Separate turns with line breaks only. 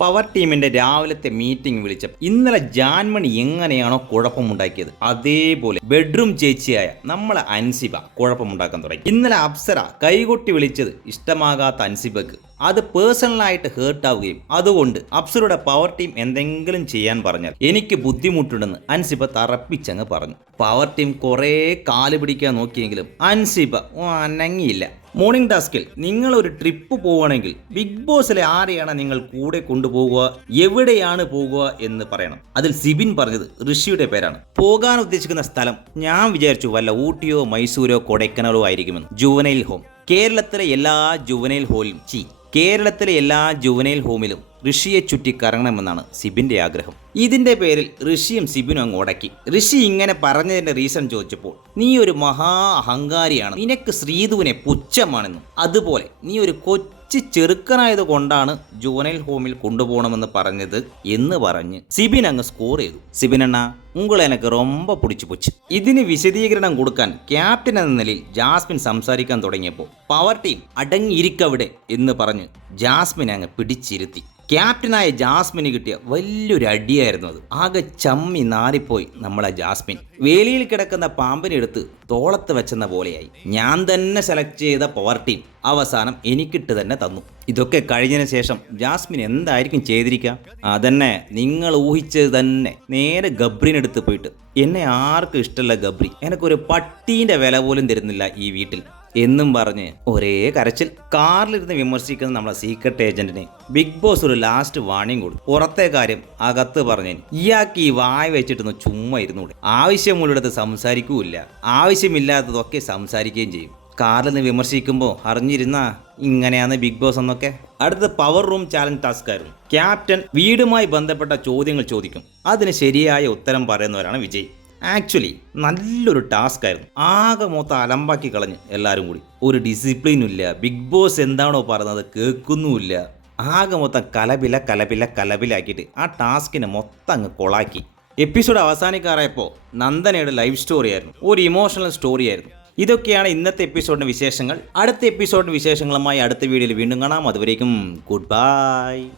Power ടീമിന്റെ രാവിലത്തെ meeting വിളിച്ച ഇന്നലെ ജാൻമണി എങ്ങനെയാണോ കുഴപ്പമുണ്ടാക്കിയത്? അതേപോലെ ബെഡ്റൂം ചേച്ചിയായ നമ്മളെ അൻസിബ കുഴപ്പമുണ്ടാക്കാൻ തുടങ്ങി. ഇന്നലെ അപ്സര കൈകൊട്ടി വിളിച്ചത് ഇഷ്ടമാകാത്ത അൻസിബക്ക്. അത് പേഴ്സണലായിട്ട് ഹേർട്ട് ആവുകയും അതുകൊണ്ട് അപ്സരയുടെ പവർ ടീം എന്തെങ്കിലും ചെയ്യാൻ പറഞ്ഞാൽ എനിക്ക് ബുദ്ധിമുട്ടുണ്ടെന്ന് അൻസിബ തറപ്പിച്ചങ്ങ് പറഞ്ഞു. പവർ ടീം കുറേ കാൽ പിടിക്കാൻ നോക്കിയെങ്കിലും അൻസിബ അനങ്ങിയില്ല. മോർണിംഗ് ടാസ്കിൽ നിങ്ങൾ ഒരു ട്രിപ്പ് പോവുകയാണെങ്കിൽ ബിഗ് ബോസിലെ ആരെയാണ് നിങ്ങൾ കൂടെ കൊണ്ടുപോകുക എവിടെയാണ് പോകുക എന്ന് പറയണം. അതിൽ സിബിൻ പറഞ്ഞത് ഋഷിയുടെ പേരാണ്. പോകാൻ ഉദ്ദേശിക്കുന്ന സ്ഥലം ഞാൻ വിചാരിച്ചു വല്ല ഊട്ടിയോ മൈസൂരോ കൊടൈക്കനാലോ ആയിരിക്കുമെന്ന്. ജുവനൈൽ ഹോം കേരളത്തിലെ എല്ലാ ജുവനൈൽ ഹോമിലും ചി കേരളത്തിലെ എല്ലാ ജുവനൈൽ ഹോമിലും ഋഷിയെ ചുറ്റി കറങ്ങണമെന്നാണ് സിബിന്റെ ആഗ്രഹം. ഇതിന്റെ പേരിൽ ഋഷിയും സിബിനും അങ്ങ് ഉടക്കി. ഋഷി ഇങ്ങനെ പറഞ്ഞതിന്റെ റീസൺ ചോദിച്ചപ്പോൾ നീ ഒരു മഹാ അഹങ്കാരിയാണ്. നിനക്ക് ശ്രീധുവിനെ പുച്ഛമാണെന്നും അതുപോലെ നീ ഒരു കൊച്ചു ചെറുക്കനായത് കൊണ്ടാണ് ജോനൽ ഹോമിൽ കൊണ്ടുപോകണമെന്ന് പറഞ്ഞത് എന്ന് പറഞ്ഞ് സിബിൻ അങ്ങ് സ്കോർ ചെയ്തു. സിബിനണ്ണ ഉങ്ങളെ എനിക്ക് റൊമ്പ പിടിച്ചു പൊച്ച്. ഇതിന് വിശദീകരണം കൊടുക്കാൻ ക്യാപ്റ്റൻ എന്ന നിലയിൽ ജാസ്മിൻ സംസാരിക്കാൻ തുടങ്ങിയപ്പോൾ പവർ ടീം അടങ്ങിയിരിക്കവിടെ എന്ന് പറഞ്ഞ് ജാസ്മിൻ അങ്ങ് പിടിച്ചിരുത്തി. ക്യാപ്റ്റനായ ജാസ്മിന് കിട്ടിയ വലിയൊരു അടിയായിരുന്നു അത്. ആകെ ചമ്മി നാറിപ്പോയി നമ്മളെ ജാസ്മിൻ. വേലിയിൽ കിടക്കുന്ന പാമ്പിനെടുത്ത് തോളത്ത് വെച്ചെന്ന പോലെയായി. ഞാൻ തന്നെ സെലക്ട് ചെയ്ത പവർ ടീം അവസാനം എനിക്കിട്ട് തന്നെ തന്നു. ഇതൊക്കെ കഴിഞ്ഞതിന് ശേഷം ജാസ്മിൻ എന്തായിരിക്കും ചെയ്തിരിക്കുക അതന്നെ നിങ്ങൾ ഊഹിച്ചത് തന്നെ. നേരെ ഗബ്രിനെടുത്ത് പോയിട്ട്. എന്നെ ആർക്കും ഇഷ്ടമല്ല ഗബ്രി. എനിക്കൊരു പട്ടീന്റെ വില പോലും തരുന്നില്ല ഈ വീട്ടിൽ. എന്നും പറഞ്ഞ് ഒരേ കരച്ചിൽ. കാറിലിരുന്ന് വിമർശിക്കുന്ന നമ്മളെ സീക്രട്ട് ഏജന്റിന് ബിഗ് ബോസ് ഒരു ലാസ്റ്റ് വാണിംഗ് കൊടുത്തു. പുറത്തെ കാര്യം അകത്ത് പറഞ്ഞു ഇയാൾക്ക് ഈ വായ വെച്ചിട്ടൊന്ന് ചുമ്മാ ഇരുന്നൂടെ ആവശ്യമുള്ളിടത്ത് സംസാരിക്കൂല ആവശ്യമില്ലാത്തതൊക്കെ സംസാരിക്കുകയും ചെയ്യും. കാറിൽ നിന്ന് വിമർശിക്കുമ്പോൾ അറിഞ്ഞിരുന്ന ഇങ്ങനെയാണ് ബിഗ് ബോസ് എന്നൊക്കെ. അടുത്ത പവർ റൂം ചാലഞ്ച് ടാസ്ക് ആയിരുന്നു. ക്യാപ്റ്റൻ വീടുമായി ബന്ധപ്പെട്ട ചോദ്യങ്ങൾ ചോദിക്കും. അതിന് ശരിയായ ഉത്തരം പറയുന്നവരാണ് വിജയ്. ആക്ച്വലി നല്ലൊരു ടാസ്ക് ആയിരുന്നു. ആകെ മൊത്തം അലമ്പാക്കി കളഞ്ഞ് എല്ലാവരും കൂടി. ഒരു ഡിസിപ്ലിനും ഇല്ല. ബിഗ് ബോസ് എന്താണോ പറയുന്നത് കേൾക്കുന്നുമില്ല. ആകെ മൊത്തം കലപില കലപില കലപിലാക്കിയിട്ട് ആ ടാസ്കിനെ മൊത്തം അങ്ങ് കൊളാക്കി. എപ്പിസോഡ് അവസാനിക്കാറായപ്പോൾ നന്ദനയുടെ ലൈവ് സ്റ്റോറി ആയിരുന്നു. ഒരു ഇമോഷണൽ സ്റ്റോറി ആയിരുന്നു. ഇതൊക്കെയാണ് ഇന്നത്തെ എപ്പിസോഡിന്റെ വിശേഷങ്ങൾ. അടുത്ത എപ്പിസോഡിന്റെ വിശേഷങ്ങളുമായി അടുത്ത വീഡിയോയിൽ വീണ്ടും കാണാം. അതുവരേക്കും ഗുഡ് ബൈ